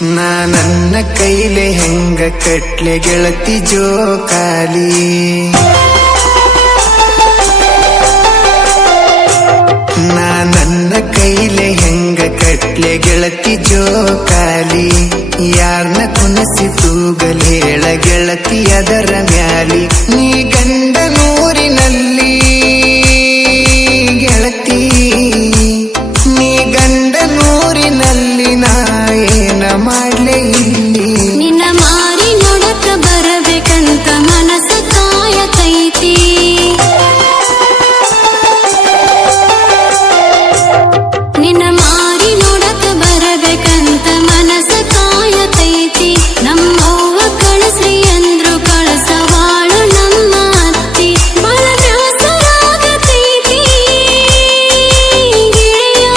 ನನ್ನ ಕೈಲೆ ಹೆಂಗ ಕಟ್ಲೆ ಗೆಳತಿ ಜೋಕಾಲಿ ನನ್ನ ಕೈಲೆ ಹೆಂಗ ಕಟ್ಲೆ ಗೆಳತಿ ಜೋಕಾಲಿ ಯಾರ್ನ ಕುನಸಿ ತೂಗಲ್ ಹೇಳ ಗೆಳತಿ ಅದರ ಮ್ಯಾಲಿ ನೀ ಗಂಡ ನೂರಿನಲ್ಲಿ ಗೆಳತಿ ನೀ ಗಂಡ ನೂರಿನಲ್ಲಿ ನಾ ಏನ ಮಾಡ್ಲೆ ಇಲ್ಲಿ ನಿನ್ನ ಮಾರಿ ನೋಡಕ ಬರಬೇಕಂತ ಮನಸ ಕಾಯತೈತಿ ನಿನ್ನ ಮಾರಿ ನೋಡಕ ಬರಬೇಕಂತ ಮನಸ ಕಾಯತೈತಿ ನಮ್ಮವ್ವ ಕಳಸ್ರಿ ಅಂದ್ರು ಕಳಸವಾಳು ನಮ್ಮ ಅತ್ತಿ ಬಹಳ ಬ್ಯಾಸರಾಗತೈತಿ ಗೆಳೆಯ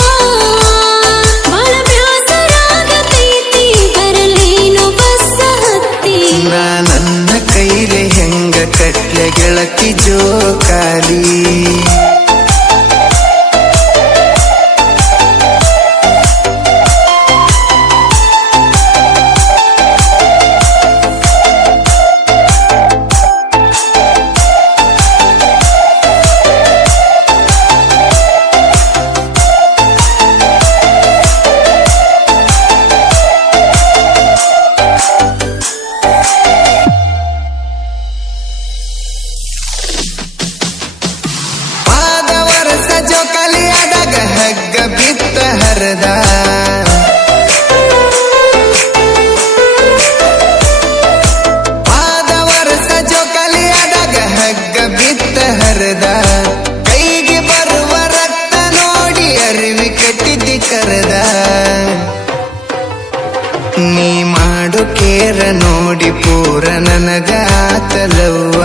ಬಹಳ ಬ್ಯಾಸರಾಗತೈತಿ ಬರಲೇನು ಬಸ್ಸ ಹತ್ತಿ ನನ್ನ ಕೈಲೆ ಹೆಂಗ ಕಟ್ಲೆ ಗೆಳತಿ ಜೋಕಾಲಿ ಜೋಕಾಲಿ ಆದಾಗ ಹಗ್ಗ ಬಿತ್ತ ಹರದ ಪಾದ ವರ್ಷ ಜೋಕಾಲಿ ಆದಾಗ ಹಗ್ಗ ಬಿತ್ತ ಹರದ ಕೈಗೆ ಬರುವ ರಕ್ತ ನೋಡಿ ಅರಿವಿ ಕಟ್ಟಿದ್ದಿ ಕರದ ನೀ ಮಾಡು ಕೇರ ನೋಡಿ ಪೂರ ನನಗಾತಲವ್ವ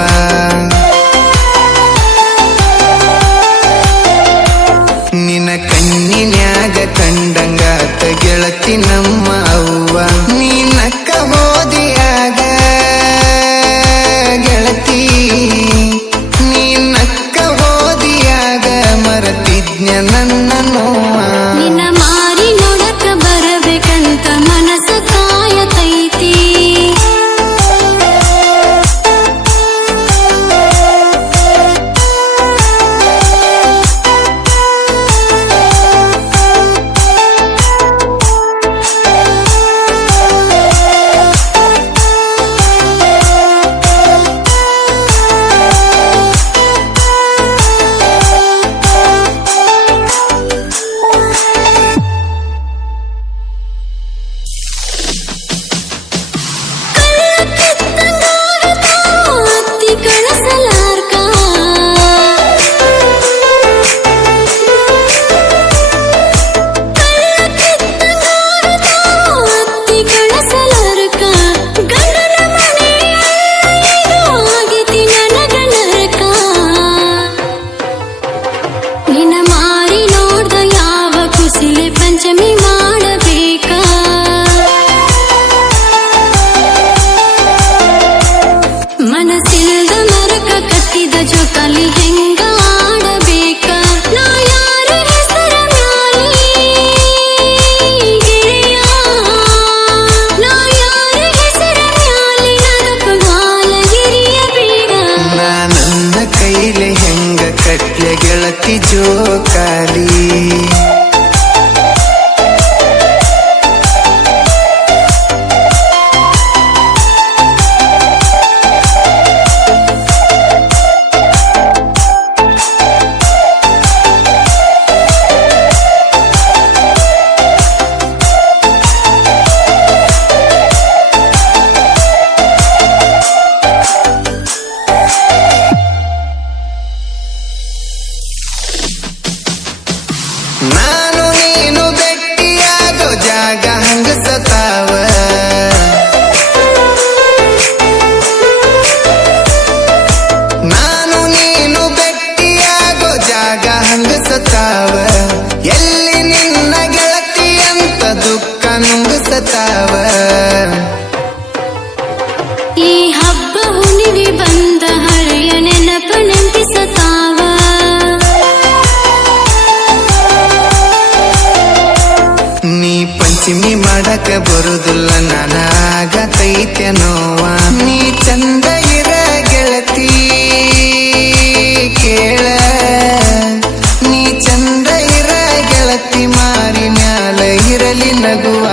ನಿನ ಕಣ್ಣಿನ್ಯಾಗ ಕಂಡಂಗಾತ ಗೆಳತಿ ನಮ್ಮ ಅವ್ವ ನೀ ನಕ್ಕ ಹೋದಿಯಾಗ ಗೆಳತಿ ನೀ ನಕ್ಕ ಹೋದಿಯಾಗ ಮರತಿಜ್ಞ ನನ್ನ ನೋವ ನಿನ್ನ ಮಾರಿ ನೋಡಕ ಬರಬೇಕಂತ ಮನಸ ಕಾಯತೈತಿ ಅತ್ತಿ ಕಳಸಲಾರ್ಕ ಅತ್ತಿ ಕಳಸಲಾರ್ಕ ಗಂಡನ ಮನೆಯದು ಆಗೈತಿ ನನಗ ನರಕ ನಿನ್ನ ಮಾರಿ ನೋಡ್ದ ಯಾವ ಕುಸಿಲೆ ಪಂಚಮಿ ಮಾಡಬೇಕ ಮನಸ್ಸಿಲ್ದ ಮರಕ ಕಟ್ಟಿದ ಜೋಕಾಲಿ ಹೆಂಗ ಆಡಬೇಕ ನಾ ಯಾರ ಹೆಸರ ಮ್ಯಾಲಿ ಗೆಳೆಯ ನಾ ಯಾರ ಹೆಸರ ಮ್ಯಾಲಿ ನರಕಗಾಲ ಹಿರಿಯಬೇಡ ನನ್ನ ಕೈಲೆ ಹೆಂಗ ಕಟ್ಲೆ ಗೆಳತಿ ಜೋಕಾಲಿ ನಾನು ನೀನು ಭೆಟ್ಟಿಯಾಗೋ ಜಾಗ ಹಂಗಸತಾವ ನಾನು ನೀನು ಭೆಟ್ಟಿಯಾಗೋ ಜಾಗ ಹಂಗಸತಾವ ಎಲ್ಲಿ ನಿನ್ನ ಗೆಳತಿ ಅಂತ ದುಃಖ ನುಂಗಸತಾವ ಈ ಹಬ್ಬ ಹುಣ್ಣಿಮೆ ಬಂದ ಹಳೆಯ ನೆನಪ ನೆನಪಿಸತಾವ ನೀ ಪಂಚಮಿ ಮಾಡ ಬಾಳಕ ಬರುದಿಲ್ಲ ನನಗತೈತೆ ನೋವ ನೀ ಚಂದ ಇರ ಗೆಳತಿ ಕೇಳ ನೀ ಚಂದ ಇರ ಗೆಳತಿ ಮಾರಿ ಮ್ಯಾಲ ಇರಲಿ ನಗುವ